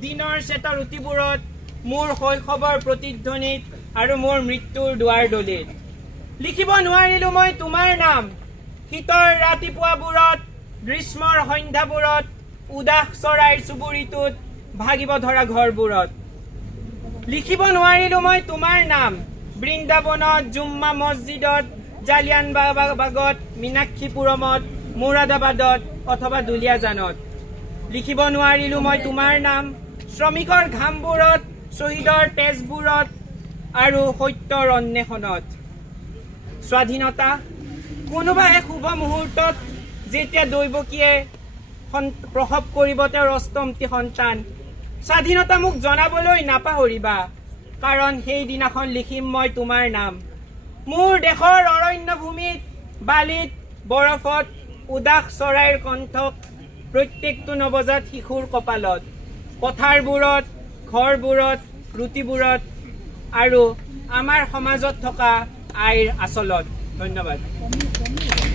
দিনৰ চেতা ৰুটিবোৰত মোৰ শৈশৱৰ প্ৰতিধ্বনিত আৰু মোৰ মৃত্যুৰ দুৱাৰ দলিত লিখিব নোৱাৰিলো মই তোমাৰ নাম শীতৰ ৰাতিপুৱাবোৰত গ্ৰীষ্মৰ সন্ধ্যাবোৰত উদাস চৰাইৰ চুবুৰিটোত ভাগিব ধৰা ঘৰবোৰত লিখিব নোৱাৰিলো মই তোমাৰ নাম বৃন্দাবনত জুম্মা মছজিদত জালিয়ানবাগত মীনাক্ষীপুৰমত মুৰাদাবাদত অথবা দুলীয়াজানত লিখিব নোৱাৰিলো মই তোমাৰ নাম শ্ৰমিকৰ ঘামবোৰত শ্বহীদৰ তেজবোৰত আৰু সত্যৰ অন্বেষণত স্বাধীনতা কোনোবা এক শুভ মুহূৰ্তত যেতিয়া দৈৱকীয়ে প্ৰসৱ কৰিব তেওঁৰ অষ্টমটি সন্তান স্বাধীনতা মোক জনাবলৈ নাপাহৰিবা কাৰণ সেইদিনাখন লিখিম মই তোমাৰ নাম মোৰ দেশৰ অৰণ্য ভূমিত বালিত বৰফত উদাস চৰাইৰ কণ্ঠক প্ৰত্যেকটো নৱজাত শিশুৰ কপালত পথাৰবোৰত ঘৰবোৰত ৰুটিবোৰত আৰু আমাৰ সমাজত থকা আইৰ আচলত ধন্যবাদ